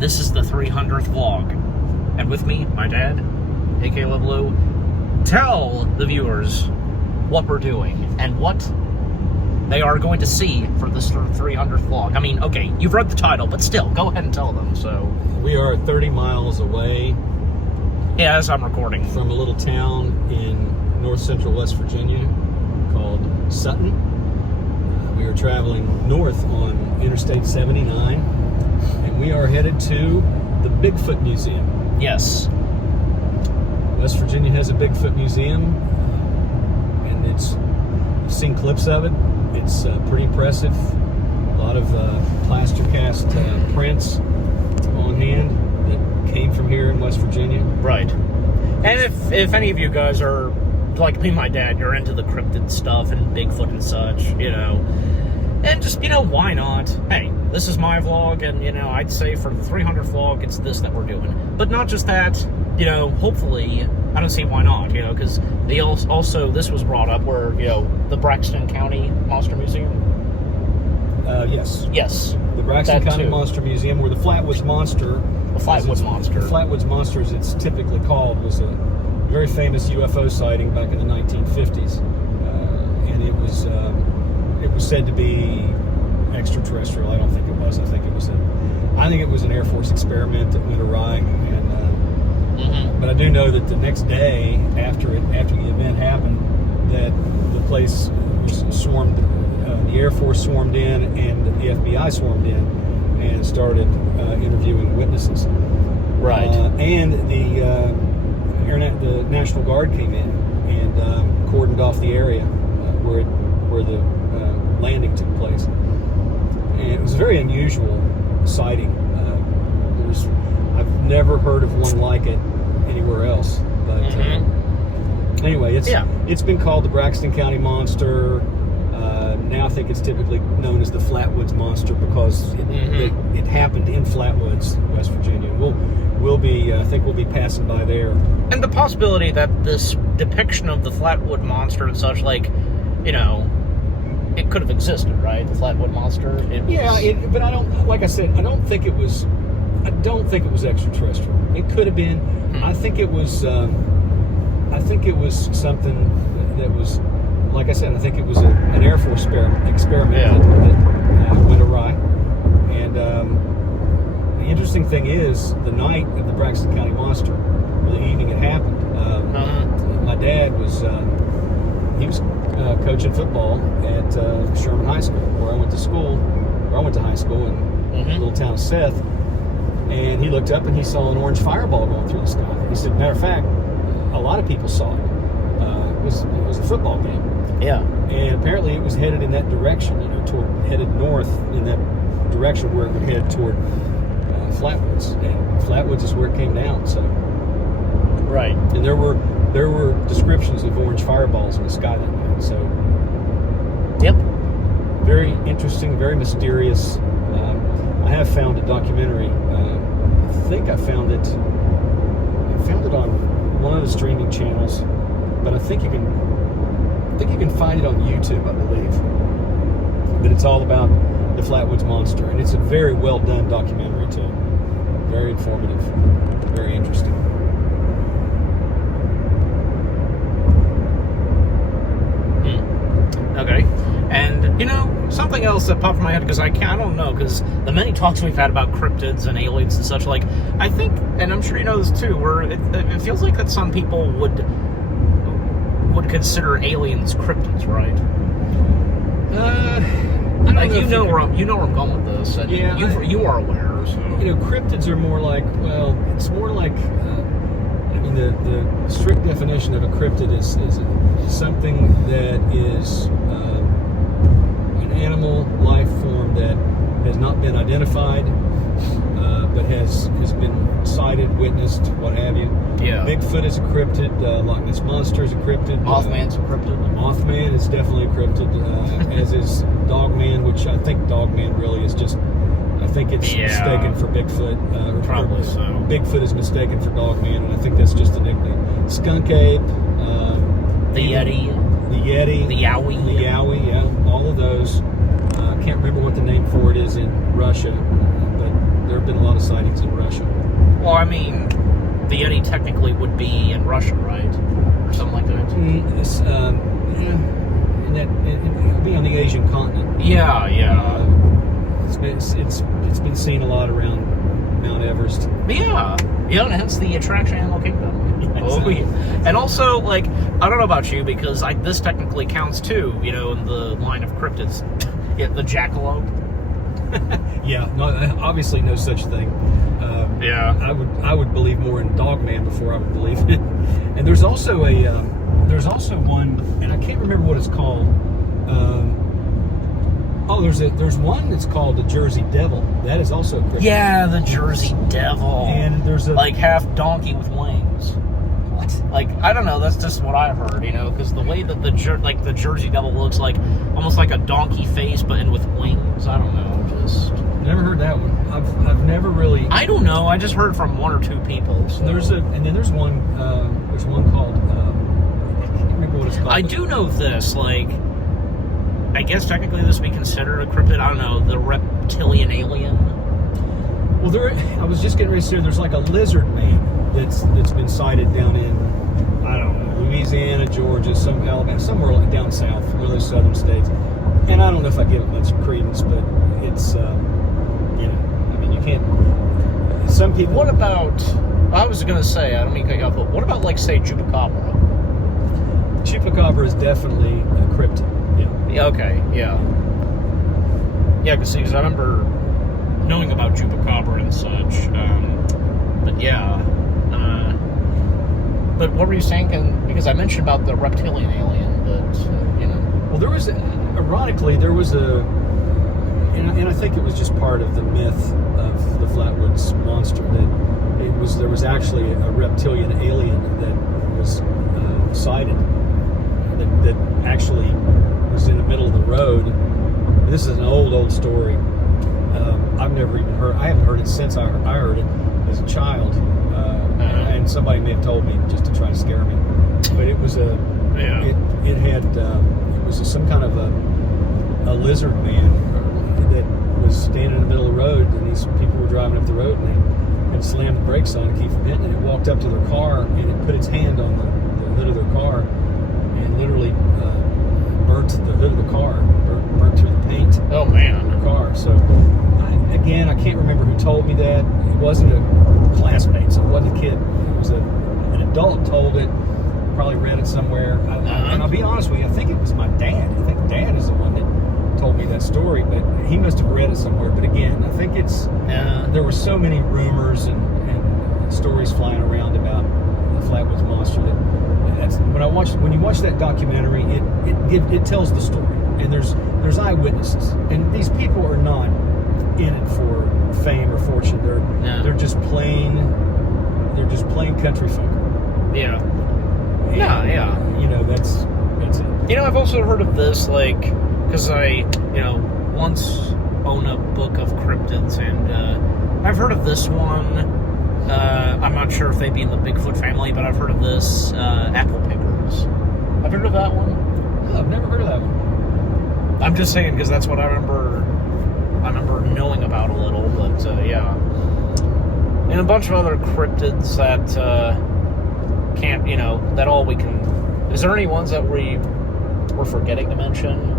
this is the 300th vlog. And with me, my dad, aka Blue. Tell the viewers what we're doing and what they are going to see for this 300th vlog. I mean, okay, you've read the title, but still, go ahead and tell them. So we are 30 miles away. Yeah, as I'm recording. From a little town in north central West Virginia called Sutton. We are traveling north on Interstate 79, and we are headed to the Bigfoot Museum. Yes. West Virginia has a Bigfoot Museum, and I've seen clips of it. It's pretty impressive. A lot of plaster cast prints on hand that came from here in West Virginia. Right. And if any of you guys are, like me, my dad, you're into the cryptid stuff and Bigfoot and such, you know, and just, you know, why not? Hey, this is my vlog, and, you know, I'd say for the 300th vlog, it's this that we're doing. But not just that, you know, hopefully, I don't see why not, you know, because also, this was brought up where, you know, the Braxton County Monster Museum. Yes. Yes. The Braxton County Monster Museum, where the Flatwoods Monster... The Flatwoods Monster. The Flatwoods Monster, as it's typically called, was a very famous UFO sighting back in the 1950s. And it was said to be extraterrestrial. I don't think it was. I think it was an Air Force experiment that went awry. And but I do know that the next day after the event happened, that the place was swarmed. The Air Force swarmed in, and the FBI swarmed in, and started interviewing witnesses. Right. And the National Guard came in and cordoned off the area where the landing took place. And it was a very unusual sighting. I've never heard of one like it anywhere else. But anyway, it's been called the Braxton County Monster. Now I think it's typically known as the Flatwoods Monster because it happened in Flatwoods, West Virginia. I think we'll be passing by there. And the possibility that this depiction of the Flatwood Monster and such, like, you know, it could have existed, right? The Flatwood Monster. But I don't. Like I said, I don't think it was extraterrestrial. It could have been. I think it was. I think it was something that was. Like I said, I think it was an Air Force experiment that went awry. And the interesting thing is, the night of the Braxton County Monster, or the evening it happened, my dad was coaching football at Sherman High School, where I went to high school in the little town of Seth. And he looked up and he saw an orange fireball going through the sky. He said, matter of fact, a lot of people saw it. It was a football game. Yeah. And apparently it was headed in that direction, you know, headed north in that direction where it would head toward Flatwoods. And Flatwoods is where it came down, so. Right. And there were descriptions of orange fireballs in the sky that night, so. Yep. Very interesting, very mysterious. I have found a documentary. I think I found it on one of the streaming channels, but I think you can find it on YouTube, I believe. But it's all about the Flatwoods Monster, and it's a very well done documentary too. Very informative, very interesting. Okay. And, you know, something else that popped in my head, because I don't know, because the many talks we've had about cryptids and aliens and such, like, I think, and I'm sure you know this too, where it feels like that some people would consider aliens cryptids, right? I like, you know where I'm going with this, and yeah, you are aware. So. You know, cryptids are more like, well, it's more like, I mean, the strict definition of a cryptid is something that is an animal life form that has not been identified, but has been sighted, witnessed, what have you. Yeah. Bigfoot is a cryptid. Loch Ness Monster is a cryptid. Mothman's a cryptid. Mothman is definitely a cryptid, as is Dogman, which I think Dogman really is just. I think it's mistaken for Bigfoot. Probably so. Bigfoot is mistaken for Dogman, and I think that's just a nickname. Skunk Ape. The Yeti. The Yeti. The Yowie. The Yowie, yeah. All of those. I can't remember what the name for it is in Russia, but there have been a lot of Yeti sightings in Russia. Well, I mean, the Yeti technically would be in Russia, right? Or something like that. It'll be on the Asian continent. Yeah. It's been seen a lot around Mount Everest. Yeah, and hence the attraction animal kingdom. Exactly. And also, like, I don't know about you, because this technically counts too, in the line of cryptids. Yeah, the jackalope. Yeah, obviously no such thing. Yeah. I would believe more in Dogman before I would believe it. And there's also one, and I can't remember what it's called. There's one that's called the Jersey Devil. That is also cryptid. Yeah, the Jersey Devil. And there's like half donkey with wings. What? Like, I don't know. That's just what I've heard. Because the way that the Jersey Devil looks like almost like a donkey face, but with wings. I don't know. Just never heard that one. I've never really. I don't know. I just heard from one or two people. So. There's one. There's one called. I can't remember what it's called. I do know this. Like, I guess technically this would be considered a cryptid. I don't know, the reptilian alien. Well, I was just getting ready to say there's like a lizard man that's been sighted down in, I don't know, Louisiana, Georgia, Alabama, somewhere like down south, one of those southern states. And I don't know if I give it much credence, but it's, I mean, you can't. Some people. What about? I was gonna say, I don't mean to cut you off, but what about, like, say, Chupacabra? Chupacabra is definitely a cryptid. Yeah, okay, yeah. Yeah, because I remember knowing about Chupacabra and such. But yeah. But what were you saying? Because I mentioned about the reptilian alien, but, Well, ironically, there was and I think it was just part of the myth of the Flatwoods Monster, that there was actually a reptilian alien that was sighted, that actually was in the middle of the road. This is an old story. I've never even heard. I haven't heard it since I heard it as a child, and somebody may have told me just to try to scare me. But it was it was some kind of a lizard man that was standing in the middle of the road, and these people were driving up the road, and they had slammed the brakes on to keep from hitting it. It walked up to their car, and it put its hand on the hood of their car, and literally burnt the hood of the car, burnt through the paint. Oh man, of the car. So I can't remember who told me that. It wasn't a classmate, so it wasn't a kid. It was an adult told it. Probably read it somewhere. And I'll be honest with you, I think it was my dad. I think Dad is the one that told me that story, but he must have read it somewhere. But again, I think there were so many rumors and stories flying around about the Flatwoods Monster that when you watch that documentary, it tells the story, and there's eyewitnesses, and these people are not in it for fame or fortune. They're just plain country folk. Yeah. And, yeah. That's it. I've also heard of this, like, because I, once own a book of cryptids, and I've heard of this one. I'm not sure if they'd be in the Bigfoot family, but I've heard of this, apple pickers. I've heard of that one. Oh, I've never heard of that one. I'm just saying, because that's what I remember knowing about a little, but, yeah. And a bunch of other cryptids that, can't, that all we can... Is there any ones that we're forgetting to mention?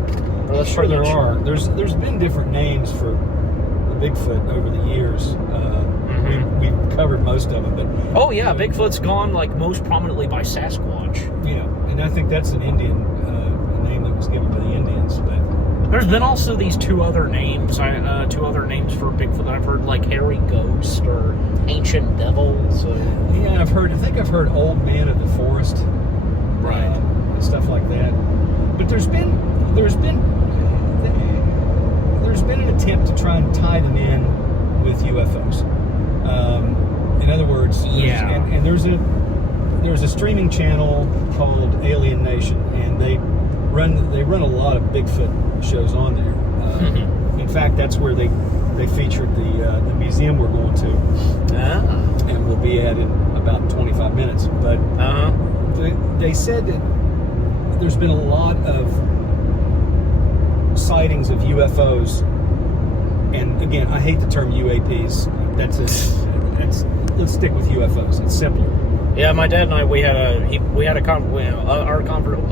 Or sure there are. There's been different names for the Bigfoot over the years. We've covered most of them, but... Oh, yeah, Bigfoot's gone, like, most prominently by Sasquatch. Yeah, and I think that's an Indian name that was given by the Indians, but... There's been also these two other names for Bigfoot that I've heard, like Hairy Ghost or Ancient Devil. So. Yeah, I think I've heard Old Man of the Forest, right, and stuff like that. But there's been an attempt to try and tie them in with UFOs. In other words, there's a streaming channel called Alien Nation, and they run a lot of Bigfoot shows on there. In fact, that's where they featured the museum we're going to, and we'll be at in about 25 minutes. But they said that there's been a lot of sightings of UFOs, and again, I hate the term UAPs. let's stick with UFOs. It's simpler. Yeah, my dad and I, we had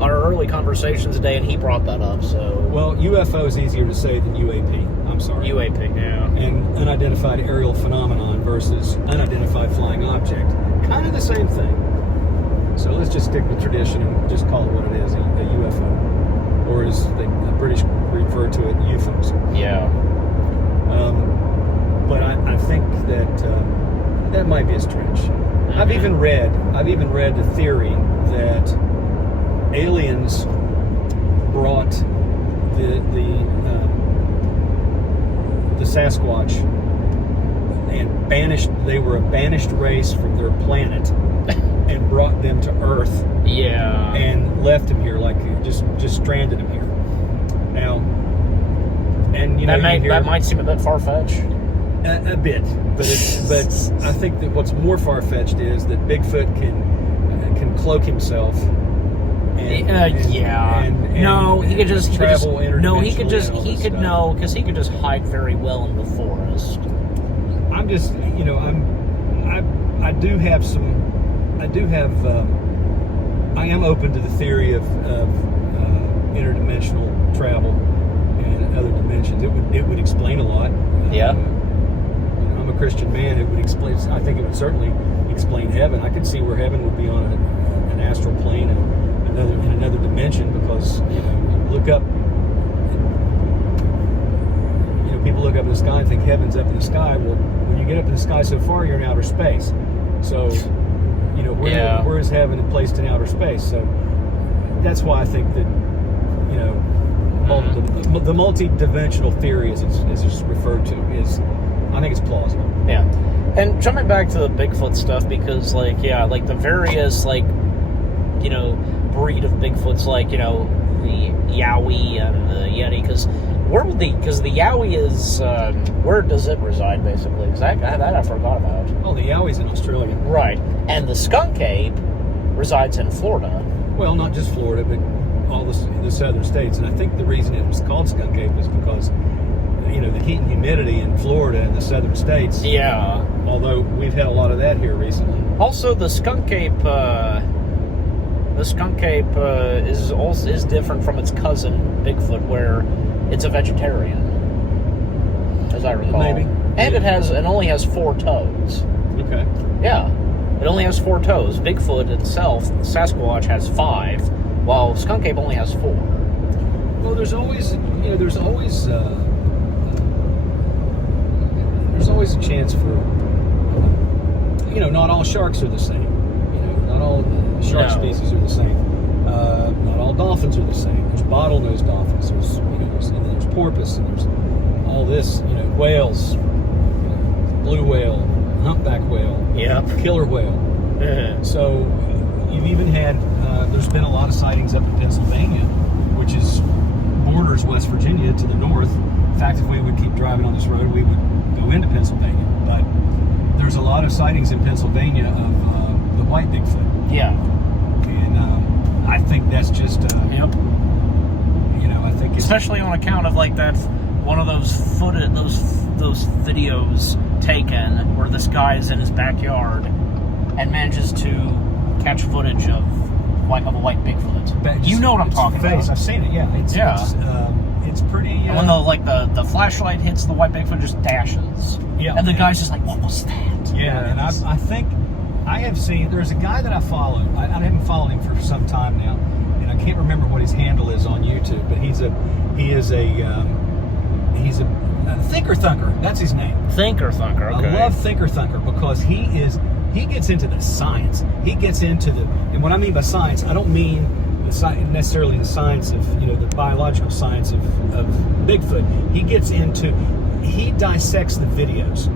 our early conversations today, and he brought that up. So, well, UFO is easier to say than UAP. I'm sorry. UAP, yeah. And unidentified aerial phenomenon versus unidentified flying object, kind of the same thing. So let's just stick with tradition and just call it what it is, a UFO, or as the British refer to it, UFOs. Yeah. But I think that that might be a stretch. I've even read the theory that aliens brought the Sasquatch and they were a banished race from their planet and brought them to Earth. Yeah. And left them here, like just stranded them here. Now, and that might seem a bit far-fetched. A bit, but I think that what's more far-fetched is that Bigfoot can cloak himself. He could just hide very well in the forest. I am open to the theory of interdimensional travel and other dimensions. It would explain a lot. Yeah. I'm a Christian man. It would explain. I think it would certainly explain heaven. I could see where heaven would be on an astral plane and in another dimension, because you look up. People look up in the sky and think heaven's up in the sky. Well, when you get up in the sky so far, you're in outer space. So, where is heaven placed in outer space? So that's why I think that the multi-dimensional theory, as it's referred to, I think it's plausible. Yeah. And jumping back to the Bigfoot stuff, because the various breed of Bigfoots, the Yowie and the Yeti, because the Yowie is where does it reside basically? Because that I forgot about. Oh, the Yowie's in Australia. Right. And the skunk ape resides in Florida. Well, not just Florida, but all the southern states. And I think the reason it was called skunk ape is because the heat and humidity in Florida and the southern states. Yeah. Although we've had a lot of that here recently. Also, the skunk ape is different from its cousin Bigfoot, where it's a vegetarian, as I recall. Maybe. And it only has 4 toes. Okay. Yeah. It only has 4 toes. Bigfoot itself, Sasquatch, has 5, while skunk ape only has 4. Well, there's always a chance for, not all sharks are the same. Not all shark species are the same. Not all dolphins are the same. There's bottlenose dolphins. There's porpoise, and there's all this. Whales, blue whale, humpback whale, killer whale. So you've even had. There's been a lot of sightings up in Pennsylvania, which is borders West Virginia to the north. In fact, if we would keep driving on this road, we would go into Pennsylvania. But there's a lot of sightings in Pennsylvania of the white Bigfoot. Yeah. And I think that's just, I think it's... Especially on account of that, one of those those videos taken where this guy is in his backyard and manages to catch footage of a white Bigfoot. You know what I'm talking about. I've seen it, yeah. It's pretty... and when the flashlight hits the white Bigfoot, just dashes. Yeah. And the guy's just like, what was that? Yeah, and I think I have seen... There's a guy that I follow. I haven't followed him for some time now, and I can't remember what his handle is on YouTube, but he's a Thinker Thunker. That's his name. Thinker Thunker, okay. I love Thinker Thunker because he gets into the science. He gets into and what I mean by science, I don't mean necessarily the science of, the biological science of Bigfoot. He dissects the videos,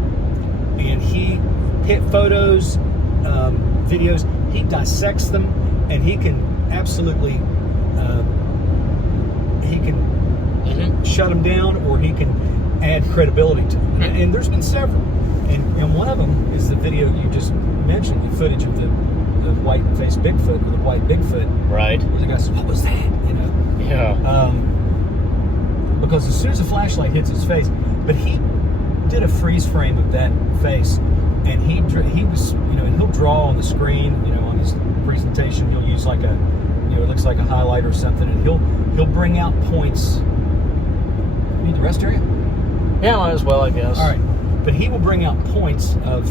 and he hit photos, videos. He dissects them, and he can absolutely, shut them down, or he can add credibility to them. And there's been several. And one of them is the video you just mentioned, the footage of the white-faced Bigfoot, or the white Bigfoot. Right. Where the guy says, what was that? Yeah. Because as soon as the flashlight hits his face, but he did a freeze frame of that face, and he was, and he'll draw on the screen, on his presentation. He'll use like a, it looks like a highlight or something, and he'll bring out points. You need the rest area? Yeah, might as well, I guess. All right, but he will bring out points of,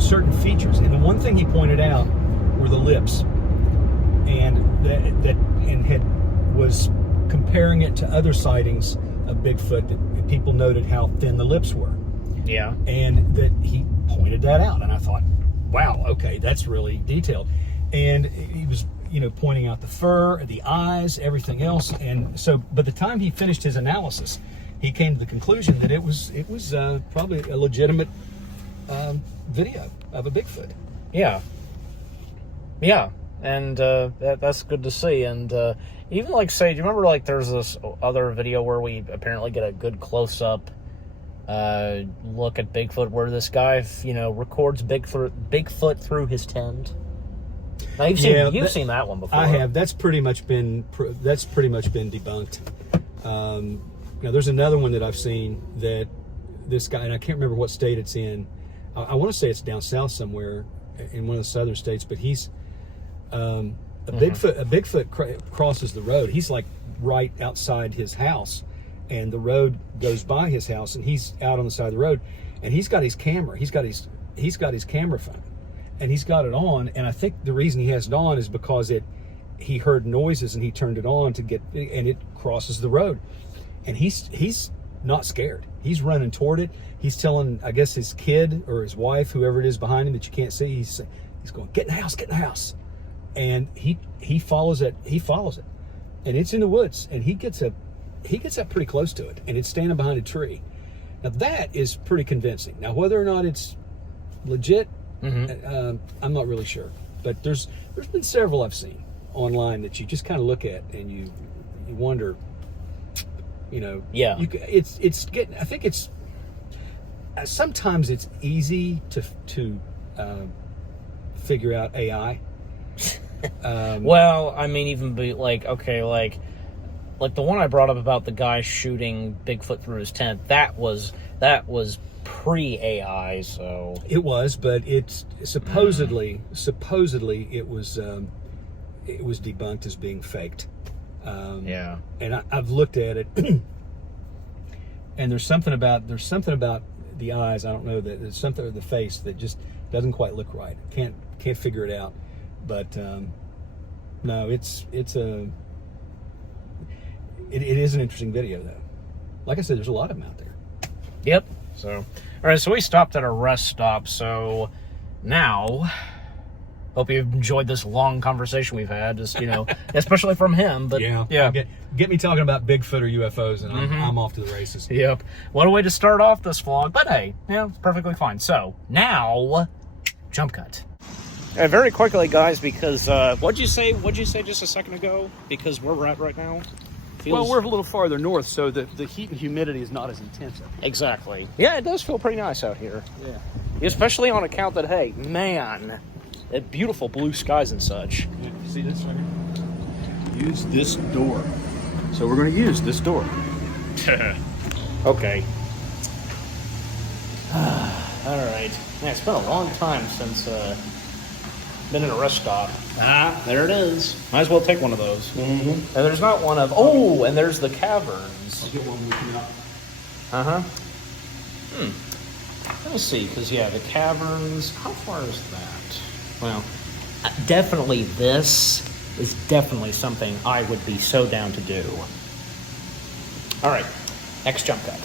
certain features, and the one thing he pointed out were the lips, and was comparing it to other sightings of Bigfoot that people noted how thin the lips were. Yeah. And that he pointed that out, and I thought, wow, okay, that's really detailed. And he was, pointing out the fur, the eyes, everything else. And so by the time he finished his analysis, he came to the conclusion that it was probably a legitimate video of a Bigfoot. Yeah. Yeah. And that's good to see. And even like, say, do you remember like there's this other video where we apparently get a good close-up look at Bigfoot, where this guy, records Bigfoot through his tent? Now you've seen that one before. I have. That's pretty much been debunked. Now there's another one that I've seen that this guy, and I can't remember what state it's in. I want to say it's down south somewhere in one of the southern states, but he's a Bigfoot crosses the road. He's like right outside his house, and the road goes by his house, and he's out on the side of the road, and he's got his camera. He's got his camera phone, and he's got it on. And I think the reason he has it on is because he heard noises and he turned it on and it crosses the road, and he's not scared. He's running toward it. He's telling, I guess, his kid or his wife, whoever it is behind him that you can't see. He's going, get in the house. And he follows it. And it's in the woods, and he gets up pretty close to it, and it's standing behind a tree. Now that is pretty convincing. Now whether or not it's legit, I'm not really sure. But there's been several I've seen online that you just kind of look at and you wonder, Yeah. It's getting. I think it's sometimes it's easy to figure out AI. Well, I mean, even be like, okay, like the one I brought up about the guy shooting Bigfoot through his tent. That was pre-AI, so it was, but it's supposedly it was debunked as being faked. Yeah, and I've looked at it, and there's something about the eyes. I don't know, that there's something with the face that just doesn't quite look right. Can't figure it out. But no, it is an interesting video, though. Like I said, there's a lot of them out there. Yep. So, all right. So we stopped at a rest stop. So now, hope you've enjoyed this long conversation we've had. Just especially from him. But yeah. Get me talking about Bigfoot or UFOs, and I'm off to the races. Yep. What a way to start off this vlog. But hey, it's perfectly fine. So now, jump cut. Very quickly, guys, because what'd you say just a second ago? Because where we're at right now Well, we're a little farther north, so the heat and humidity is not as intense. Exactly. Yeah, it does feel pretty nice out here. Yeah. Especially on account that, hey, man, beautiful blue skies and such. Yeah, see this right here? Use this door. So we're going to use this door. Okay. All right. Man, it's been a long time since been in a rest stop. There it is. Might as well take one of those. Mm-hmm. And there's not one of... Oh, and there's the caverns. I'll get one looking up. Uh-huh. Let me see, because, yeah, the caverns... How far is that? Well, definitely this is definitely something I would be so down to do. All right. Next jump cut.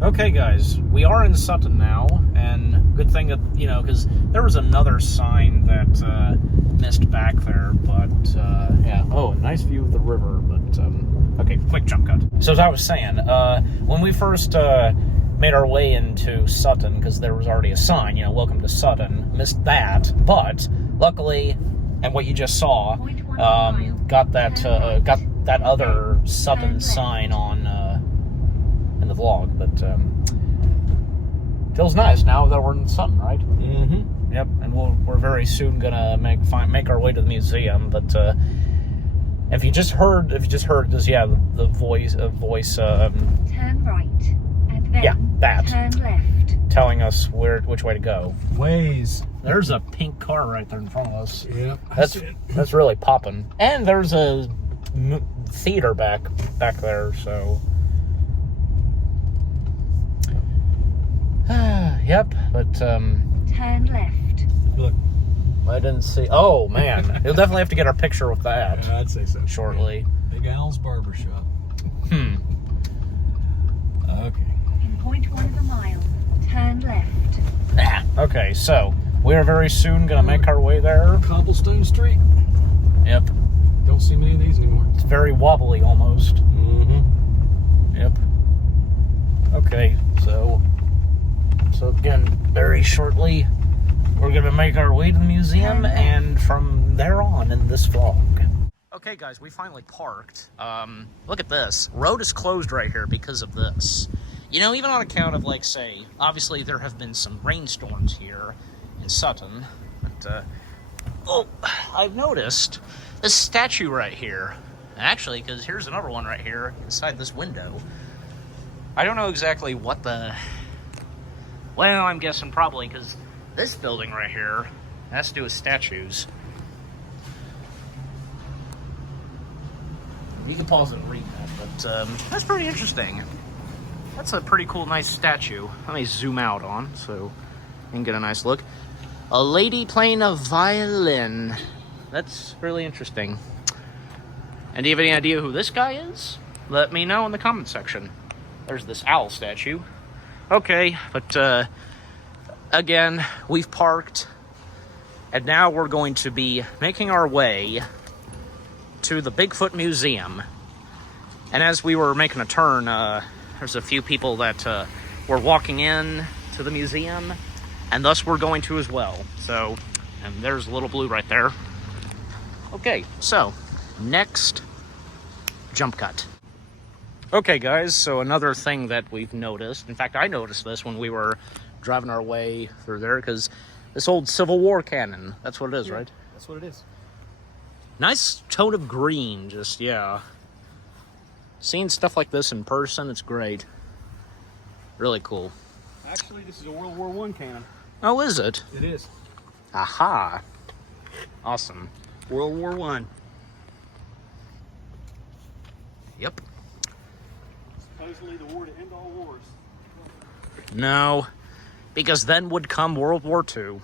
Okay, guys, we are in Sutton now, and good thing that, because there was another sign that missed back there, but, yeah. Oh, a nice view of the river, but, okay, quick jump cut. So as I was saying, when we first made our way into Sutton, because there was already a sign, welcome to Sutton, missed that, but luckily, and what you just saw, got that other Sutton sign on, the vlog, but feels nice now that we're in Sutton, right? Mm-hmm. Yep, and we're very soon gonna make our way to the museum. But if you just heard this, yeah, the voice. Turn right at Then Yeah, that. turn left. Telling us which way to go. Ways. There's a pink car right there in front of us. Yeah. That's really popping. And there's a theater back there, so. Yep, but Turn left. Look. I didn't see. Oh man, you'll definitely have to get our picture with that Yeah, I'd say so. shortly. Big Al's Barber Shop. Hmm. Okay. In 0.1 mile, turn left. Okay, so we are very soon gonna make our way there. Cobblestone Street. Yep. Don't see many of these anymore. It's very wobbly almost. Mm-hmm. Yep. Okay, so again, very shortly, we're gonna make our way to the museum, and from there on in this vlog. Okay, guys, we finally parked. Look at this. Road is closed right here because of this. You know, even on account of, like, say, obviously there have been some rainstorms here in Sutton, but, oh, I've noticed this statue right here. Actually, because here's another one right here inside this window. I don't know exactly what the... Well, I'm guessing probably because this building right here has to do with statues. You can pause it and read that, but that's pretty interesting. That's a pretty cool, nice statue. Let me zoom out on so you can get a nice look. A lady playing a violin. That's really interesting. And do you have any idea who this guy is? Let me know in the comment section. There's this owl statue. Okay, but again, we've parked, and now we're going to be making our way to the Bigfoot Museum. And as we were making a turn, there's a few people that were walking in to the museum, and thus we're going to as well. So, and there's Little Blue right there. Okay, so next jump cut. Okay, guys, so another thing that we've noticed, in fact, I noticed this when we were driving our way through there, because this old Civil War cannon, that's what it is, right? That's what it is. Nice tone of green, just, yeah. Seeing stuff like this in person, it's great. Really cool. Actually, this is a World War I cannon. Oh, is it? It is. Aha. Awesome. World War I. Yep. Supposedly the war to end all wars. No, because then would come World War II.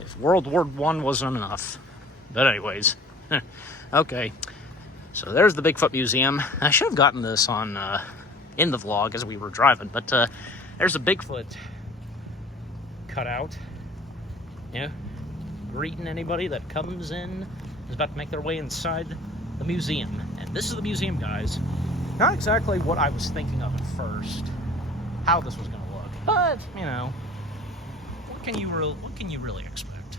If World War I wasn't enough. But anyways, okay. So there's the Bigfoot Museum. I should have gotten this on in the vlog as we were driving, but there's a Bigfoot cutout. Yeah, greeting anybody that comes in, is about to make their way inside the museum. And this is the museum, guys. Not exactly what I was thinking of at first, how this was going to look, but you know, what can you really expect?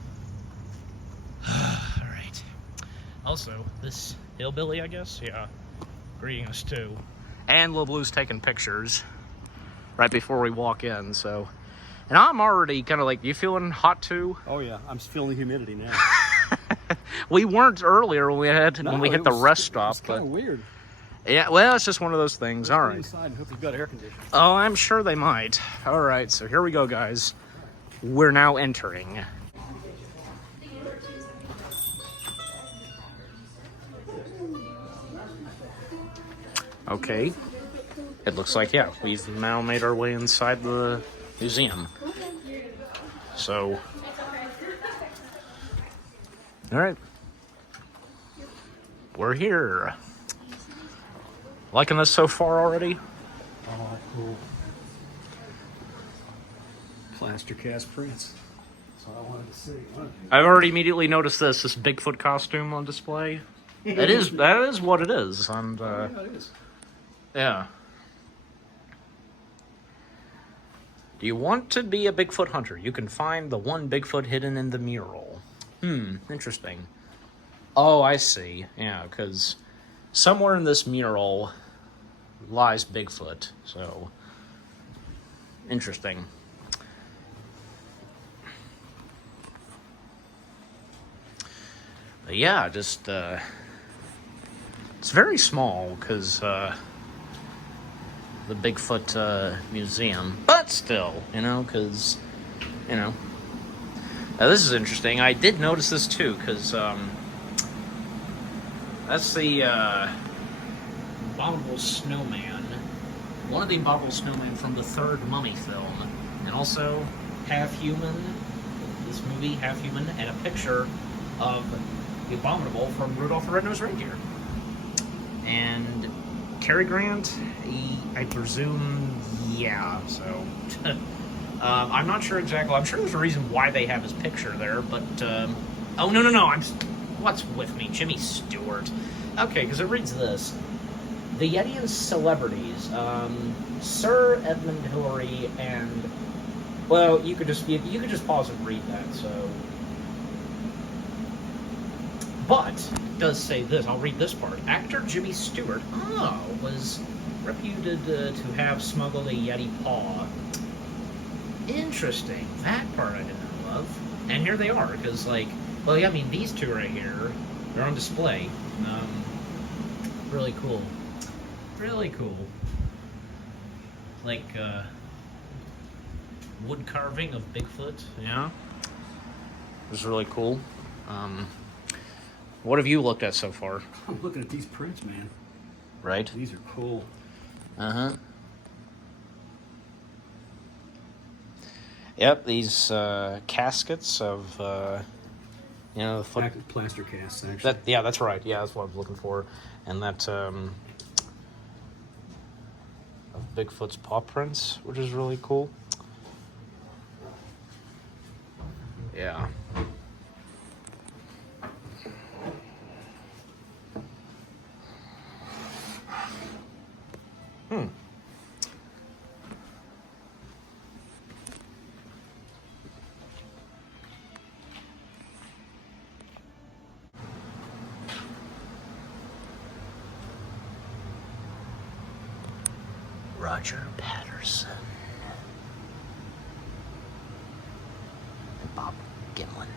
All right. Also, this hillbilly, I guess, yeah, greeting us too, and Little Blue's taking pictures right before we walk in. So, and I'm already kind of like, you feeling hot too? Oh yeah, I'm feeling the humidity now. We weren't earlier when we hit the rest stop. It's kind of weird. Yeah, well, it's just one of those things. All right. Inside and hope you've got air conditioning. Oh, I'm sure they might. All right, so here we go, guys. We're now entering. Okay. It looks like, yeah, we've now made our way inside the museum. So, all right. We're here. Liking this so far already? Oh, cool. Plaster cast prints. That's what I wanted to see. I've already immediately noticed this Bigfoot costume on display. That is what it is. And Yeah, it is. yeah. Do you want to be a Bigfoot hunter? You can find the one Bigfoot hidden in the mural. Interesting. Oh, I see. Yeah, because somewhere in this mural lies Bigfoot. So, interesting. But yeah, just, it's very small, because, the Bigfoot museum. But still, you know, because, you know. Now, this is interesting. I did notice this, too, because that's the Abominable Snowman. One of the Abominable Snowmen from the third Mummy film. And also, half human, this movie, half human, and a picture of the Abominable from Rudolph the Red-Nosed Reindeer. And Cary Grant, I presume, yeah, so... I'm not sure exactly. I'm sure there's a reason why they have his picture there, but... oh, no, what's with me? Jimmy Stewart. Okay, because it reads this. The Yeti and celebrities. Sir Edmund Hillary and... Well, you could just pause and read that, so... But, it does say this. I'll read this part. Actor Jimmy Stewart, was reputed to have smuggled a Yeti paw. Interesting. That part I didn't know of. And here they are, because, like... Well, yeah, I mean, these two right here, they're on display. Really cool. Really cool. Like, wood carving of Bigfoot, yeah. It was really cool. What have you looked at so far? I'm looking at these prints, man. Right? These are cool. Uh-huh. Yep, these caskets of, you know, the foot... Plaster casts, actually. Yeah, that's right. Yeah, that's what I was looking for. And that, of Bigfoot's paw prints, which is really cool. Yeah. Roger Patterson and Bob Gimlin.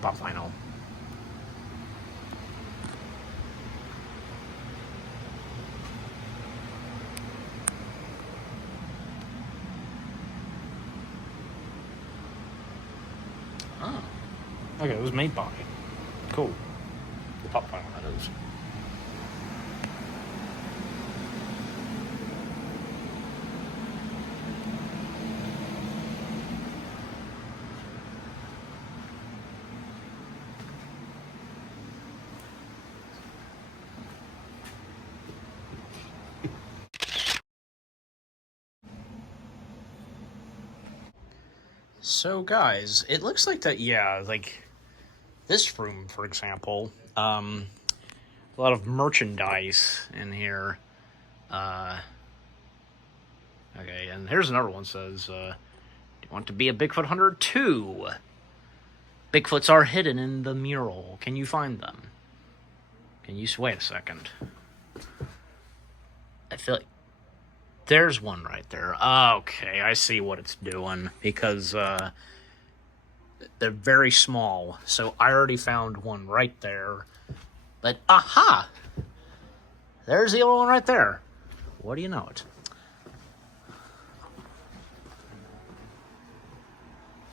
Bob Vinyl. Oh. Okay, it was made by. Cool. The Pop Vinyl, that is. So, guys, it looks like that, yeah, like, this room, for example, a lot of merchandise in here. Okay, and here's another one, says, do you want to be a Bigfoot hunter? 2. Bigfoots are hidden in the mural. Can you find them? Can you, wait a second. I feel like... There's one right there. Okay, I see what it's doing. Because, they're very small. So I already found one right there. But, aha! There's the other one right there. What do you know it?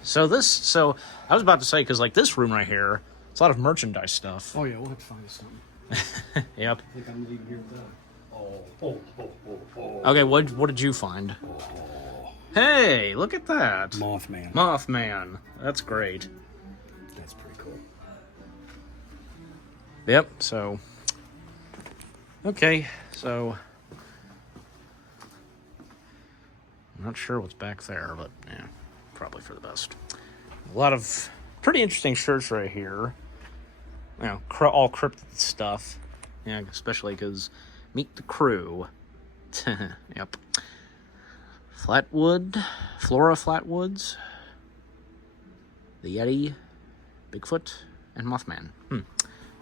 So I was about to say, because, like, this room right here, it's a lot of merchandise stuff. Oh, yeah, we'll have to find us something. Yep. I think I'm leaving here without. Okay, what did you find? Hey, look at that. Mothman. Mothman. That's great. That's pretty cool. Yep, so... Okay, so... I'm not sure what's back there, but, yeah, probably for the best. A lot of pretty interesting shirts right here. You know, all cryptid stuff. Yeah, especially because... Meet the Crew. Yep. Flatwood. Flora Flatwoods. The Yeti. Bigfoot. And Mothman.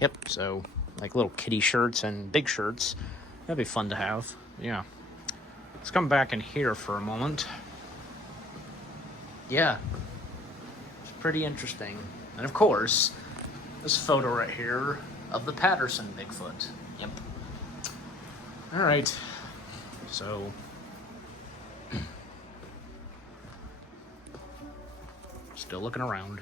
Yep, so, like little kitty shirts and big shirts. That'd be fun to have. Yeah. Let's come back in here for a moment. Yeah. It's pretty interesting. And of course, this photo right here of the Patterson Bigfoot. Yep. All right. So. Still looking around.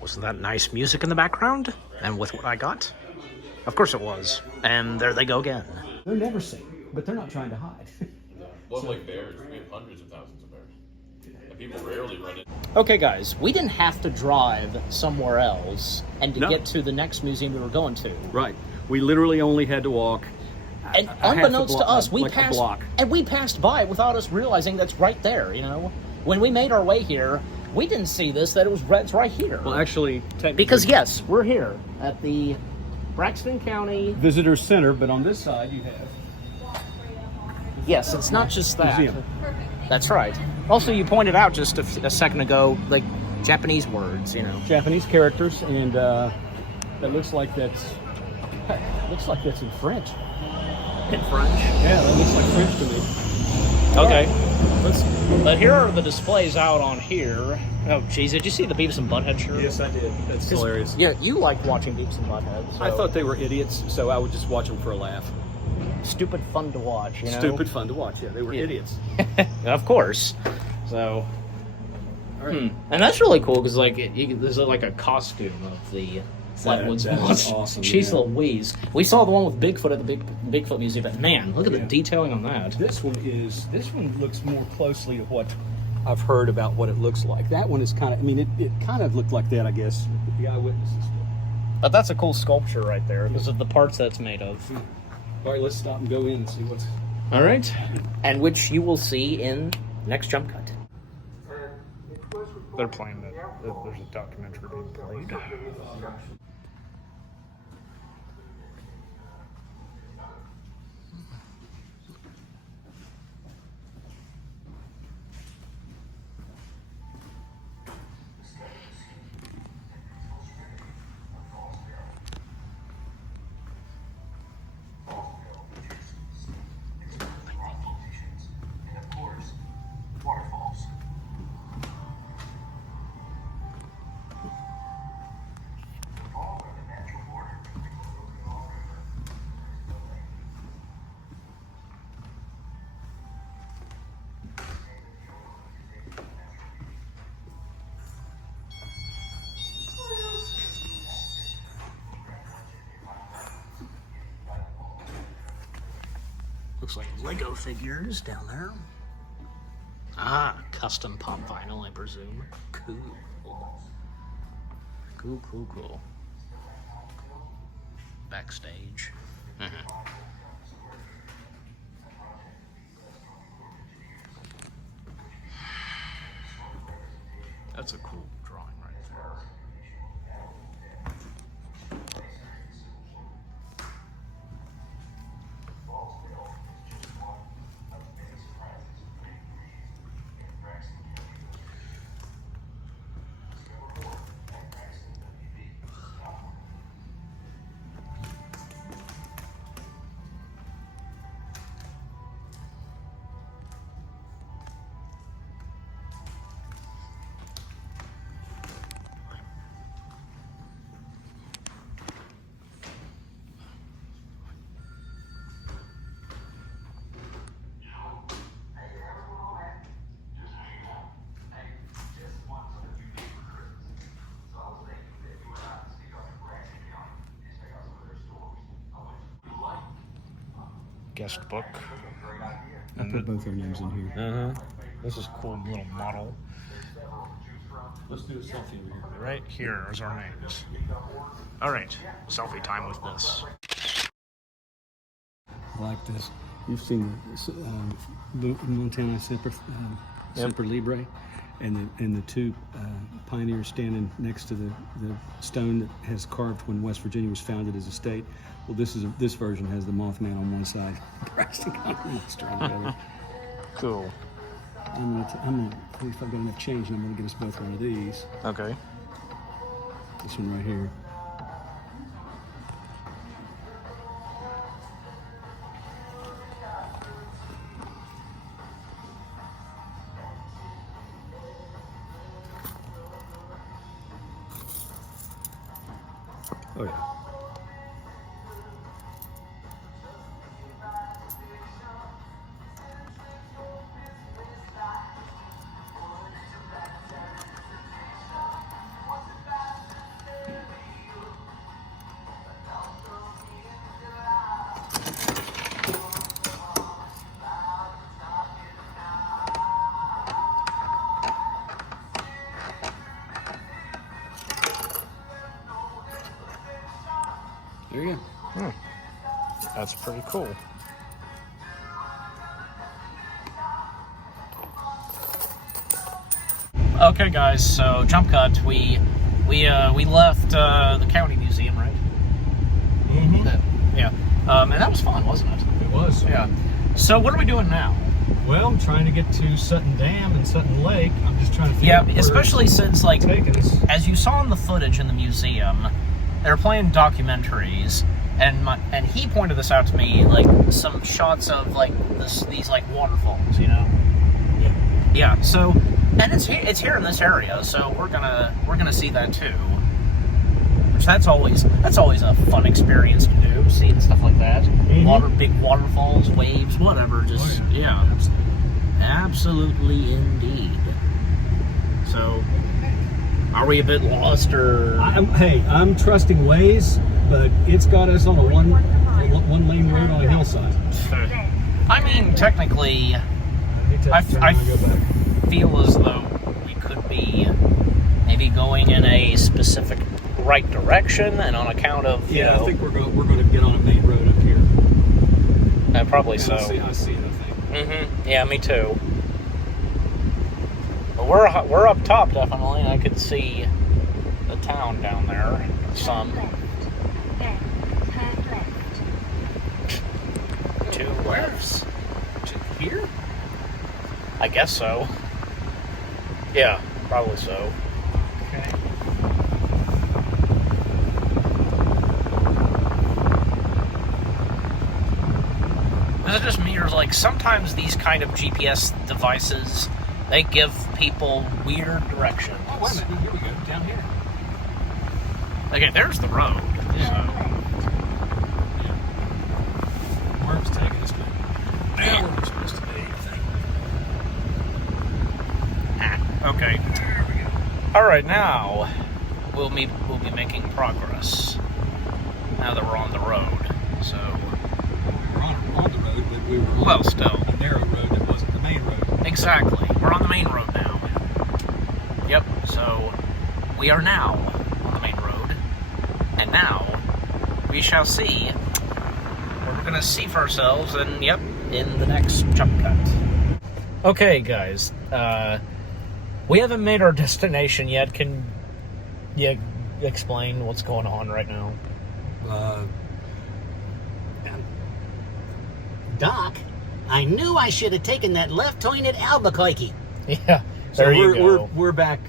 Wasn't that nice music in the background? And with what I got? Of course it was. And there they go again. They're never seen, but they're not trying to hide. Well, like bears, we have hundreds of thousands of bears. And people rarely run it. Okay, guys, we didn't have to drive somewhere else and to get to the next museum we were going to. Right. We literally only had to walk. And unbeknownst to us, we passed by without us realizing that's right there, you know? When we made our way here, we didn't see this, that it's right here. Well, actually, technically... Because, yes, we're here at the Braxton County... Visitor Center, but on this side you have... Yes, it's not just that. Museum. That's right. Also, you pointed out just a second ago, like, Japanese words, you know. Japanese characters, and that looks like that's... looks like that's in French. In French? Yeah, that looks like French to me. Okay. But here are the displays out on here. Oh, jeez, did you see the Beavis and Butthead shirt? Yes, I did. That's hilarious. Yeah, you like watching Beavis and Butthead. So. I thought they were idiots, so I would just watch them for a laugh. Stupid fun to watch, you know? Stupid fun to watch, yeah. They were idiots. Of course. So... And that's really cool, because like, there's like a costume of the... Flatwoods monster. Awesome. Jeez Louise. We saw the one with Bigfoot at the Bigfoot Museum, but man, look at the detailing on that. This one looks more closely to what I've heard about what it looks like. That one is kind of, I mean, it kind of looked like that, I guess, with the eyewitnesses. But that's a cool sculpture right there because of the parts that it's made of. All right, let's stop and go in and see what's... All right. And which you will see in next jump cut. They're playing that. There's a documentary being played. Looks like Lego figures down there. Ah, custom pop vinyl, I presume. Cool. Cool. Backstage. That's a cool drawing right there. Guest book. I put both their names in here. This is a cool little model. Let's do a selfie over here. Right here is our names. All right, selfie time with this. I like this. You've seen Montana Semper Libre, and the two pioneers standing next to the stone that has carved when West Virginia was founded as a state. Well, this version has the Mothman on one side, Braxton Monster on the other. Cool. I'm gonna if I've got enough change, and I'm gonna get us both one of these. Okay. This one right here. Oh yeah. There you go. That's pretty cool. Okay, guys. So jump cut. We left the county museum, right? Mm-hmm. Yeah. And that was fun, wasn't it? It was. Yeah. So what are we doing now? Well, I'm trying to get to Sutton Dam and Sutton Lake. I'm just trying to figure out where especially since, like, it's taking us. as you saw in the footage in the museum, they're playing documentaries, and he pointed this out to me, like some shots of like these like waterfalls, you know. Yeah. So, and it's here in this area, so we're gonna see that too. Which that's always a fun experience to do, seeing stuff like that. Mm-hmm. Big waterfalls, waves, whatever. Just yeah, absolutely indeed. So, are we a bit lost, or? I'm trusting Waze, but it's got us on a one lane road on a hillside. I mean, technically, I feel as though we could be maybe going in a specific right direction, and on account of you know, I think we're going to get on a main road up here. Probably so. I see it. I think. Yeah, me too. But we're up top definitely. I could see the town down there. Some. Then turn left. 2 lefts. Here? I guess so. Yeah, probably so. Okay. Is it just me, or like sometimes these kind of GPS devices, they give people weird directions? Oh, wait a minute. Here we go. Down here. Okay, there's the road. Turn So. left. Where it's taking us, but now where we're supposed to be. Okay. There we go. All right, now we'll be making progress. Now that we're on the road, so We're on the road, but we were on well, still a narrow road that wasn't the main road. exactly. We're on the main road now. Yep. So we are now on the main road, and now we shall see what we're gonna see for ourselves. And yep, in the next jump cut. Okay, guys. We haven't made our destination yet. Can you explain what's going on right now? Doc, I knew I should have taken that left turn at Albuquerque. Yeah, So there you go. we're back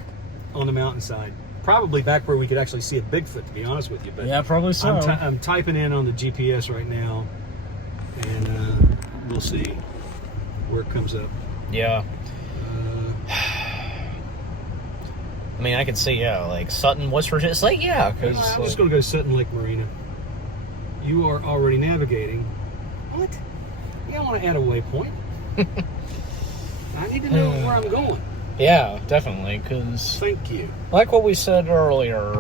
on the mountainside. Probably back where we could actually see a Bigfoot, to be honest with you. But Yeah, probably so. I'm typing in on the GPS right now, and we'll see where it comes up. Yeah. I mean, I can see, yeah, like Sutton, West Virginia. It's like, yeah, because I'm just going to go Sutton Lake Marina. You are already navigating. What? You don't want to add a waypoint. I need to know where I'm going. yeah, definitely, because Thank you. like what we said earlier,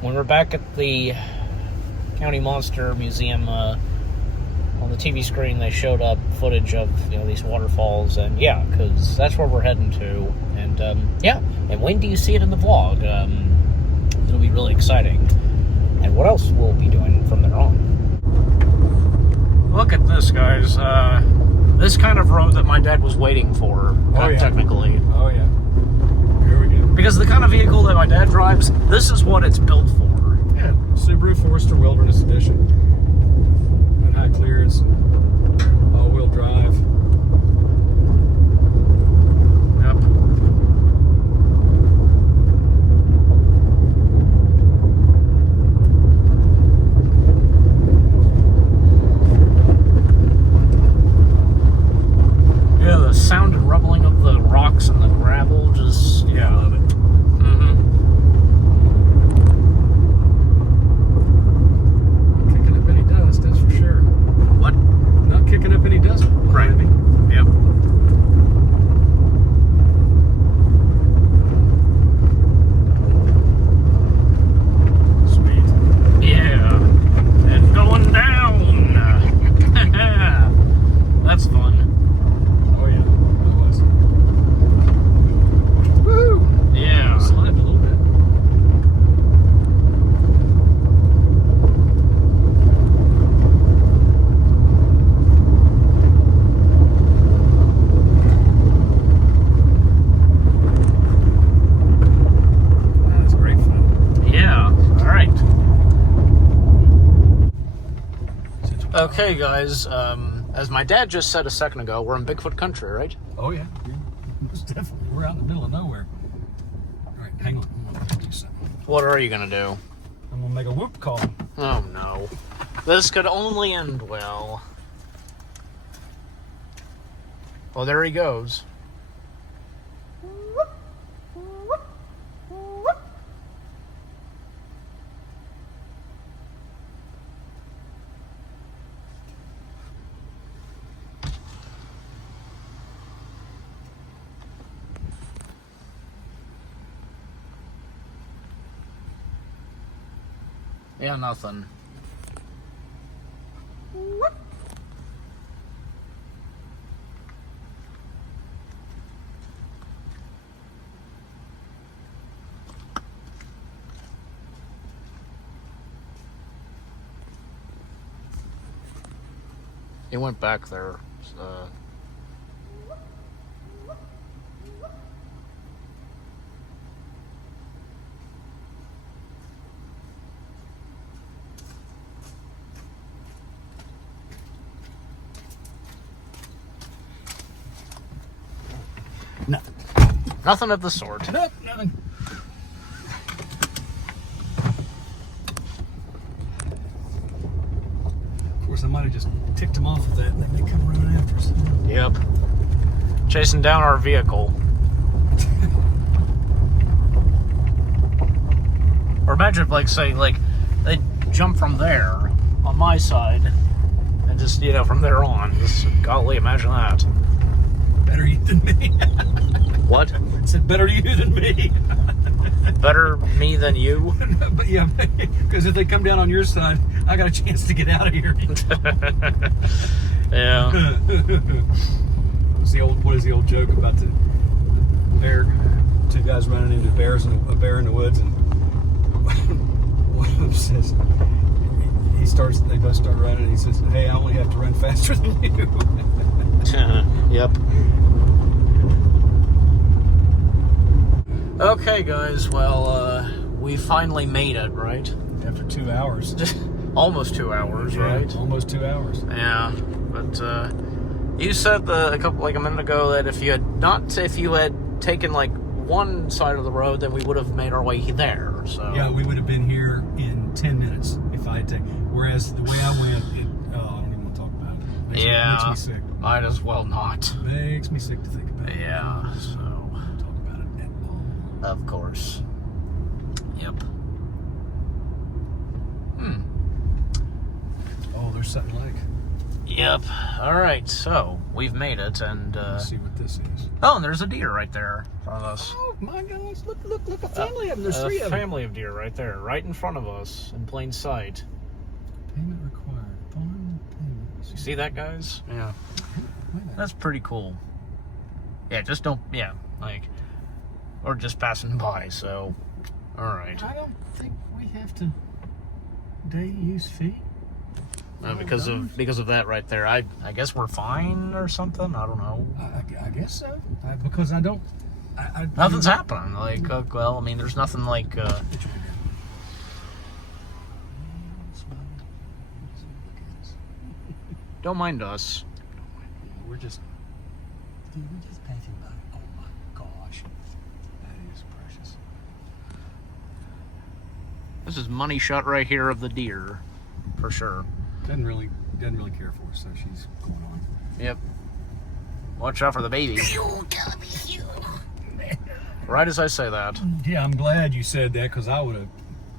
when we're back at the County Monster Museum, on the TV screen they showed up footage of these waterfalls, and yeah, because that's where we're heading to, and yeah, and when do you see it in the vlog? It'll be really exciting, and what else we'll be doing from there on. Look at this, guys. This kind of road that my dad was waiting for, technically. Oh, yeah. Here we go. Because the kind of vehicle that my dad drives, this is what it's built for. Yeah, Subaru Forester Wilderness Edition. And high clearance, all-wheel drive. Yep. Yeah, the sound and rumbling of the rocks and the gravel, just, yeah. I love it. Mm-hmm. Kicking up any dust, that's for sure. What? Not kicking up any dust. Right. Arby. Yep. Sweet. Yeah. And going down. That's fun. Oh, yeah. That was. Woo! Yeah. Slide a little bit. That's great fun. Yeah. All right. Okay, guys. As my dad just said a second ago, we're in Bigfoot country, right? Oh, yeah. Most definitely. We're out in the middle of nowhere. All right, hang on. I'm going to do something. What are you gonna do? I'm going to make a whoop call. Oh no. This could only end well. Well, there he goes. Yeah, nothing. He went back there. Nothing. Nothing of the sort. Nope, nothing. Of course, I might have just ticked him off with that, and they may come running after us. Yep. Chasing down our vehicle. Or imagine if, like, say, like, they jump from there on my side and just, from there on. Just, golly, imagine that. Better you than me. What? I said better you than me. Better me than you? But yeah, because if they come down on your side, I got a chance to get out of here. Yeah. What is the old joke about the bear? Two guys running into bears and a bear in the woods, and one of them says, they both start running, and he says, "Hey, I only have to run faster than you." Yep. Okay, guys. Well, we finally made it, right? After 2 hours. Almost 2 hours, right? Almost 2 hours. Yeah, but you said a minute ago that if you had taken like one side of the road, then we would have made our way there. So Yeah, we would have been here in 10 minutes if I had taken. Whereas the way I went, I don't even want to talk about it. Makes me sick. Might as well not. Makes me sick to think about it. Yeah, so Don't talk about it at all. of course. Yep. Oh, there's Sutton Lake. Yep. All right, so we've made it, and Let's see what this is. oh, and there's a deer right there in front of us. Oh my gosh! Look! A family of them. There's 3 of them. A family of deer right there, right in front of us, in plain sight. Payment required. Farm payment. You see that, guys? Yeah. Wait a minute. That's pretty cool. Yeah, just don't. Yeah, like, or just passing by. So, all right. I don't think we have to day use fee. Because of that right there, I guess we're fine or something. I don't know. I guess so. Because I don't. Nothing's happening. Like, well, I mean, there's nothing like. Don't mind us. We're just passing by. Oh my gosh, that is precious. This is money shot right here of the deer, for sure. Doesn't really care for us, so she's going on. Yep. Watch out for the baby. Right as I say that. Yeah, I'm glad you said that because I would have.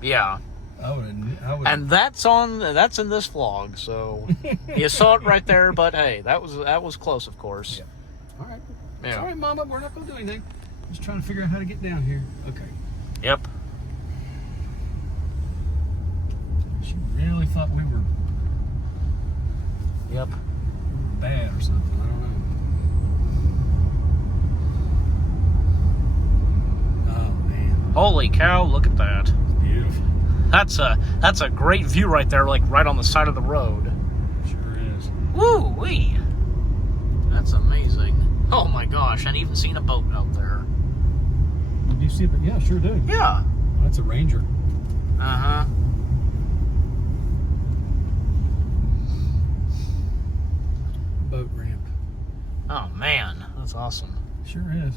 Yeah. I would have. And that's in this vlog, so you saw it right there. But hey, that was close, of course. Yeah. All right. Yeah. All right, Mama. We're not gonna do anything. Just trying to figure out how to get down here. Okay. Yep. She really thought we were Yep. bad or something. I don't know. Oh man. Holy cow! Look at that. Beautiful. That's a great view right there, like right on the side of the road. Sure is. Woo wee! That's amazing. Oh my gosh! And even seen a boat out there. Do you see it? Yeah, sure do. Yeah. That's a Ranger. Uh-huh. Boat ramp. Oh man, that's awesome. Sure is.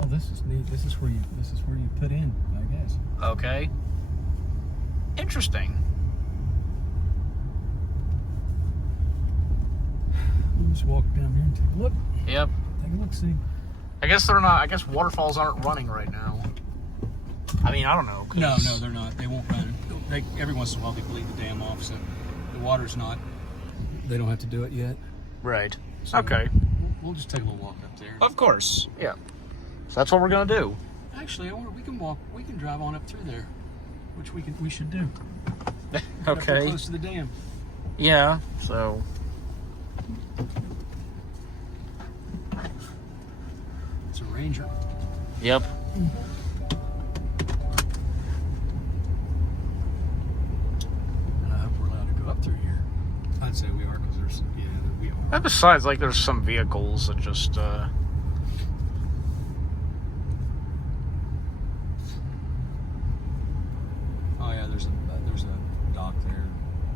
Oh, this is neat. This is where you put in, I guess. Okay. Interesting. We'll just walk down here and take a look. Yep. Take a look, see. I guess they're not. I guess waterfalls aren't running right now. I mean, I don't know. No, they're not. They won't run. Every once in a while they bleed the dam off, so the water's not. They don't have to do it yet. Right. So Okay. We'll just take a little walk up there. Of course. Yeah. So that's what we're gonna do. Actually, we can walk. We can drive on up through there, which we should do. Get up there Okay. close to the dam. Yeah. So. It's a Ranger. Yep. And I hope we're allowed to go up through here. I'd say we are because there's we are. And besides, like, there's some vehicles that just. Oh yeah, there's a dock there and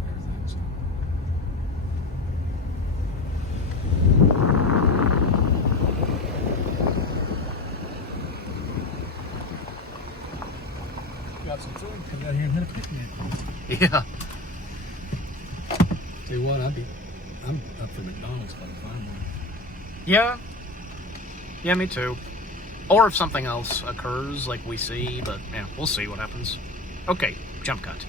everything. So. Got some food. Come out here and have a picnic. Yeah. Tell you what, I'm up for McDonald's if I can find one. Yeah. Yeah, me too. Or if something else occurs, like we see, but yeah, we'll see what happens. Okay, jump cut.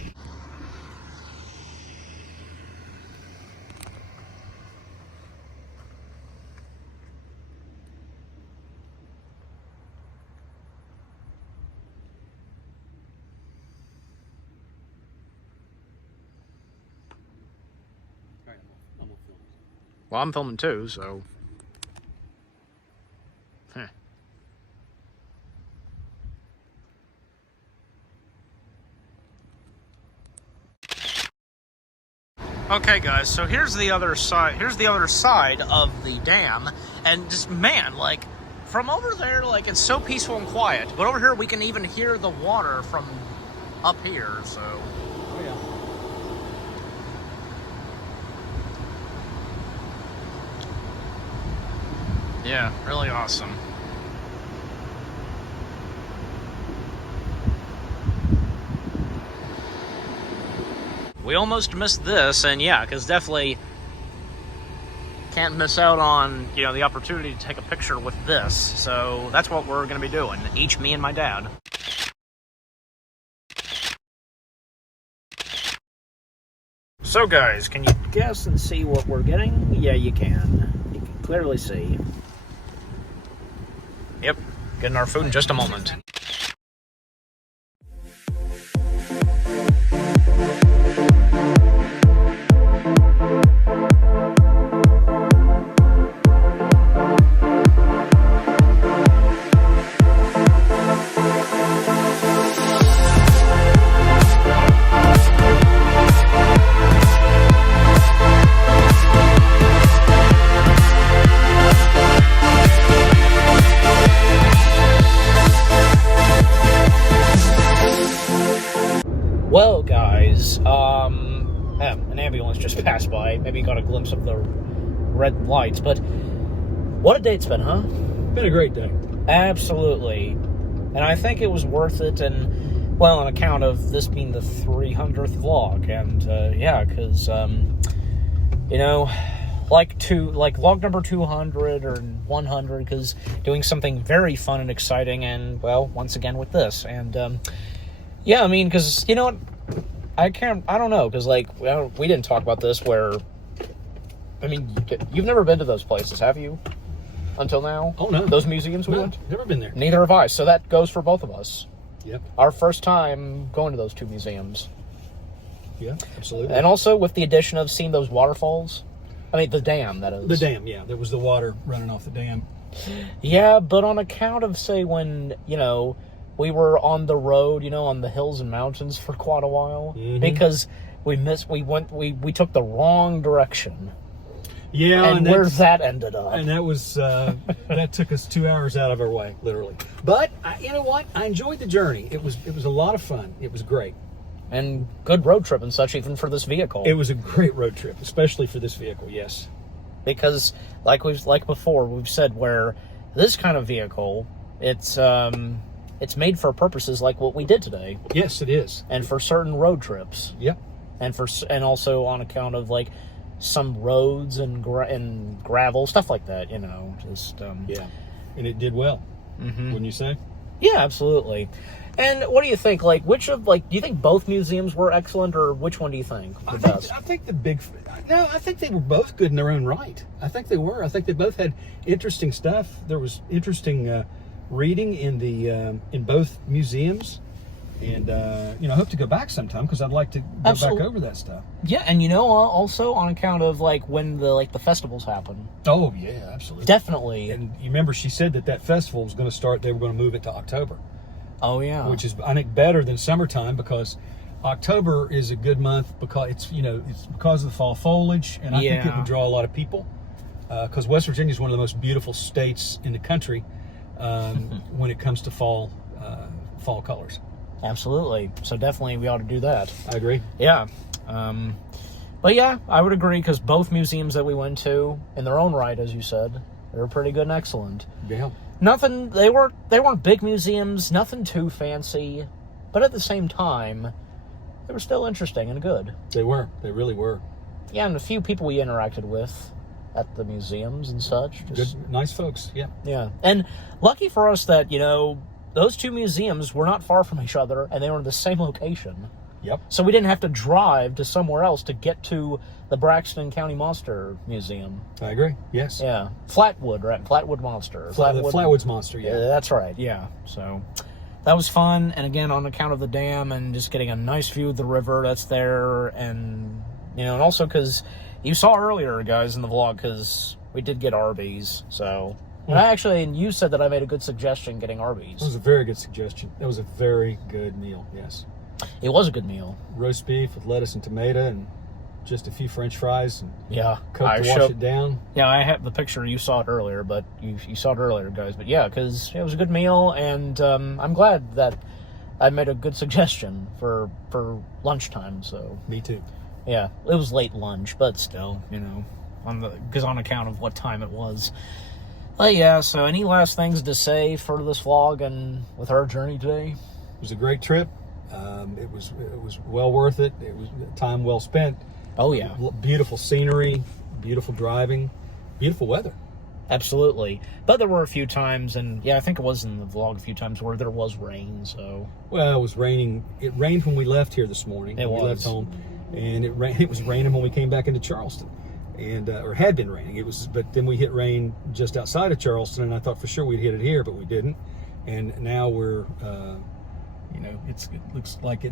All right, I'm gonna film. Well, I'm filming too, so. Huh. Okay, guys, so here's the other side. Here's the other side of the dam, and just, man, like, from over there, like, it's so peaceful and quiet. But over here, we can even hear the water from up here, so... Oh, yeah. Yeah, really awesome. We almost missed this, and yeah, because definitely can't miss out on, you know, the opportunity to take a picture with this. So that's what we're going to be doing, each me and my dad. So guys, can you guess and see what we're getting? Yeah, you can. You can clearly see. Yep, getting our food in just a moment. Well, guys, an ambulance just passed by. Maybe you got a glimpse of the red lights, but what a day it's been, huh? Been a great day. Absolutely. And I think it was worth it, and, well, on account of this being the 300th vlog, and, yeah, because, you know, like vlog number 200 or 100, because doing something very fun and exciting, and, well, once again with this, and, yeah, I mean, because, you know what, I don't know, because, like, well, we didn't talk about this where, I mean, you've never been to those places, have you? Until now? Oh, no. Those museums we went? Never been there. Neither have I, so that goes for both of us. Yep. Our first time going to those two museums. Yeah, absolutely. And also with the addition of seeing those waterfalls. I mean, the dam, that is. The dam, yeah. There was the water running off the dam. Yeah, but on account of, say, when, you know, we were on the road, you know, on the hills and mountains for quite a while. Mm-hmm. Because we took the wrong direction. Yeah, and where that ended up. And that was, that took us 2 hours out of our way, literally. But, you know what? I enjoyed the journey. It was a lot of fun. It was great. And good road trip and such, even for this vehicle. It was a great road trip, especially for this vehicle, yes. Because, like before, we've said where this kind of vehicle, it's made for purposes like what we did today. Yes, it is. And for certain road trips. Yep. And also on account of, like, some roads and gravel, stuff like that, you know, just... yeah, and it did well, wouldn't you say? Yeah, absolutely. And what do you think, like, do you think both museums were excellent, or which one do you think the best? I think I think they were both good in their own right. I think they were. I think they both had interesting stuff. There was interesting reading in both museums. And, you know, I hope to go back sometime because I'd like to go back over that stuff. Yeah, and, you know, also on account of, like, when the festivals happen. Oh, yeah, absolutely. Definitely. And you remember she said that festival was going to start, they were going to move it to October. Oh, yeah. Which is, I think, better than summertime because October is a good month because it's because of the fall foliage. And I think it would draw a lot of people because West Virginia is one of the most beautiful states in the country when it comes to fall colors. Absolutely. So definitely we ought to do that. I agree. Yeah. But yeah, I would agree because both museums that we went to, in their own right, as you said, they were pretty good and excellent. Yeah. Nothing, they weren't big museums, nothing too fancy, but at the same time, they were still interesting and good. They were. They really were. Yeah, and a few people we interacted with at the museums and such. Good, nice folks, yeah. Yeah. And lucky for us that, you know, those two museums were not far from each other, and they were in the same location. Yep. So we didn't have to drive to somewhere else to get to the Braxton County Monster Museum. I agree, yes. Yeah. Flatwood, right? Flatwood Monster. The Flatwoods Monster, yeah. That's right, yeah. So that was fun, and again, on account of the dam and just getting a nice view of the river that's there, and, you know, and also because you saw earlier, guys, in the vlog, because we did get Arby's, so... And you said that I made a good suggestion getting Arby's. That was a very good suggestion. That was a very good meal, yes. It was a good meal. Roast beef with lettuce and tomato and just a few French fries and Yeah, cook to wash it down. Yeah, I have the picture. You saw it earlier, but you saw it earlier, guys. But yeah, because it was a good meal, and I'm glad that I made a good suggestion for lunchtime. So Me too. yeah, it was late lunch, but still, you know, on account of what time it was. But yeah, so any last things to say for this vlog and with our journey today? It was a great trip. It was well worth it. It was time well spent. Oh yeah, Beautiful scenery, beautiful driving, beautiful weather. absolutely. But there were a few times, and yeah, I think it was in the vlog a few times where there was rain. So Well, it was raining. It rained when we left here this morning. It when we was. left home, and it was raining when we came back into Charleston, and or had been raining. But then we hit rain just outside of Charleston, and I thought for sure we'd hit it here, but we didn't. And now we're, you know, it looks like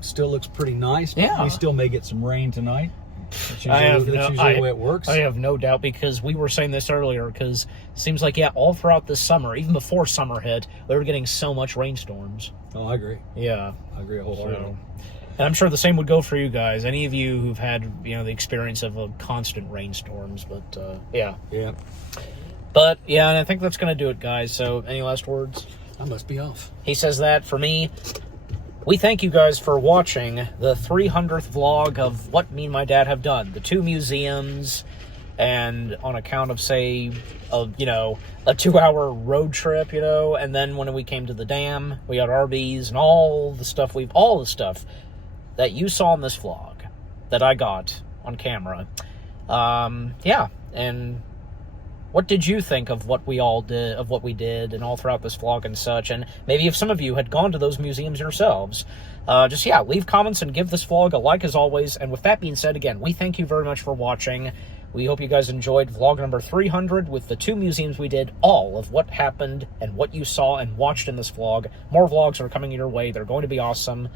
still looks pretty nice. But Yeah. we still may get some rain tonight. That's I usually the way it works. I have no doubt, because we were saying this earlier, because it seems like, yeah, all throughout this summer, even before summer hit, we were getting so much rainstorms. Oh, I agree. Yeah. I agree wholeheartedly. And I'm sure the same would go for you guys. Any of you who've had, you know, the experience of a constant rainstorms, but yeah. Yeah. But yeah, and I think that's going to do it, guys. So any last words? I must be off. He says that. For me, we thank you guys for watching the 300th vlog of what me and my dad have done. The 2 museums, and on account of, say, you know, a 2-hour road trip, you know, and then when we came to the dam, we got Arby's and all the stuff that you saw in this vlog that I got on camera. Yeah, and what did you think of what we did and all throughout this vlog and such? And maybe if some of you had gone to those museums yourselves, just, yeah, leave comments and give this vlog a like as always. And with that being said, again, we thank you very much for watching. We hope you guys enjoyed vlog number 300 with the 2 museums we did, all of what happened and what you saw and watched in this vlog. More vlogs are coming your way. They're going to be awesome.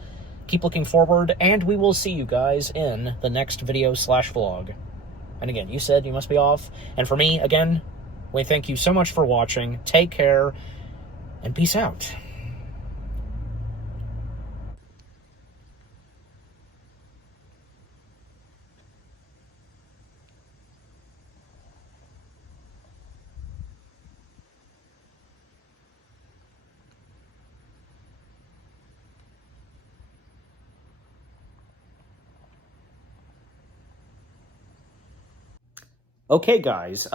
Keep looking forward, and we will see you guys in the next video/vlog. And again, you said you must be off. And for me, again, we thank you so much for watching. Take care, and peace out. Okay, guys,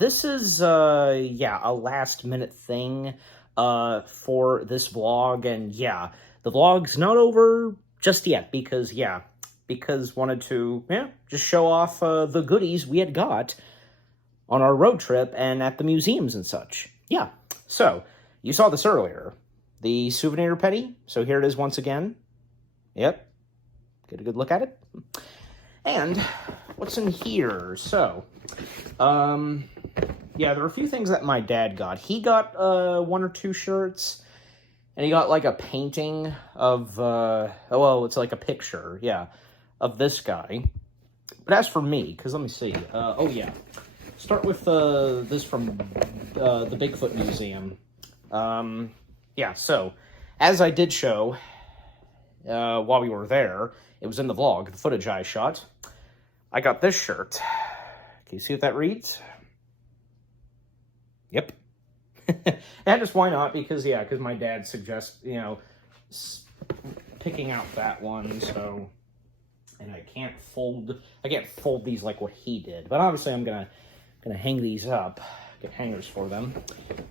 this is, yeah, a last-minute thing, for this vlog, and yeah, the vlog's not over just yet, because wanted to, yeah, just show off, the goodies we had got on our road trip and at the museums and such. Yeah, so, you saw this earlier, the souvenir petty, so here it is once again. Yep, get a good look at it. And what's in here? So, yeah, there are a few things that my dad got. He got 1 or 2 shirts, and he got like a painting of, well, it's like a picture, yeah, of this guy. But as for me, because let me see, oh yeah, start with this from the Bigfoot Museum. Yeah, so, as I did show while we were there, it was in the vlog, the footage I shot. I got this shirt. Can you see what that reads? Yep. And just why not? Because, yeah, because my dad suggests, you know, picking out that one, so, and I can't fold these like what he did, but obviously I'm gonna hang these up, get hangers for them.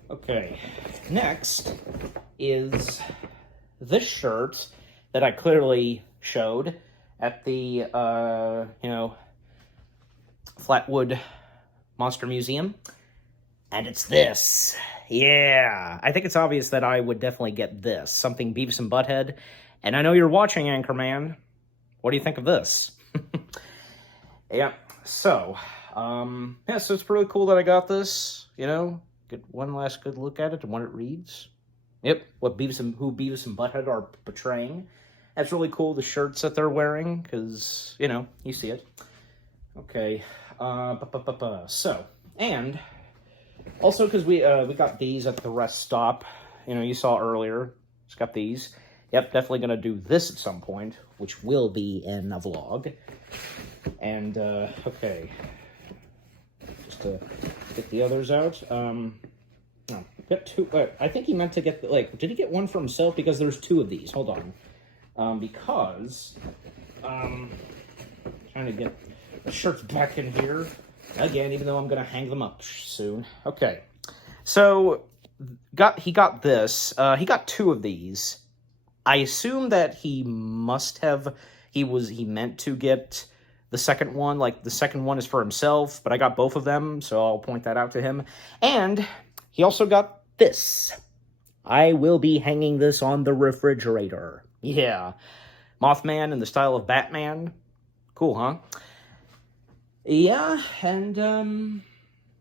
Okay, next is this shirt that I clearly showed at the, you know, Flatwood Monster Museum. And it's this. Yeah. I think it's obvious that I would definitely get this. Something Beavis and Butthead. And I know you're watching, Anchorman. What do you think of this? Yeah. So, yeah, so it's really cool that I got this. You know, get one last good look at it and what it reads. Yep. Who Beavis and Butthead are portraying. That's really cool, the shirts that they're wearing, because, you know, you see it. Okay, so, and, also because we got these at the rest stop, you know, you saw earlier, just got these. Yep, definitely going to do this at some point. which will be in a vlog. And, okay. Just to get the others out. No, got two. I think he meant to get, like, did he get one for himself? Because there's two of these. Hold on. Trying to get the shirts back in here. Again, even though I'm going to hang them up soon. Okay. So, he got this. He got two of these. I assume that he must have, he meant to get the second one. Like, the second one is for himself, but I got both of them, so I'll point that out to him. And he also got this. I will be hanging this on the refrigerator. Yeah. Mothman in the style of Batman. Cool, huh? Yeah, and,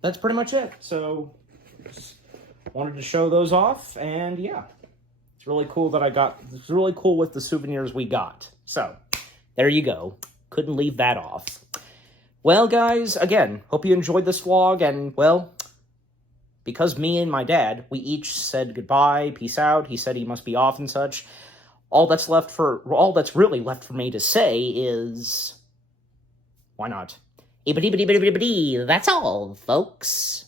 that's pretty much it. So, just wanted to show those off, and yeah. It's really cool that it's really cool with the souvenirs we got. So, there you go. Couldn't leave that off. Well, guys, again, hope you enjoyed this vlog, and, well, because me and my dad, we each said goodbye, peace out, he said he must be off and such, all that's really left for me to say is, why not? That's all, folks.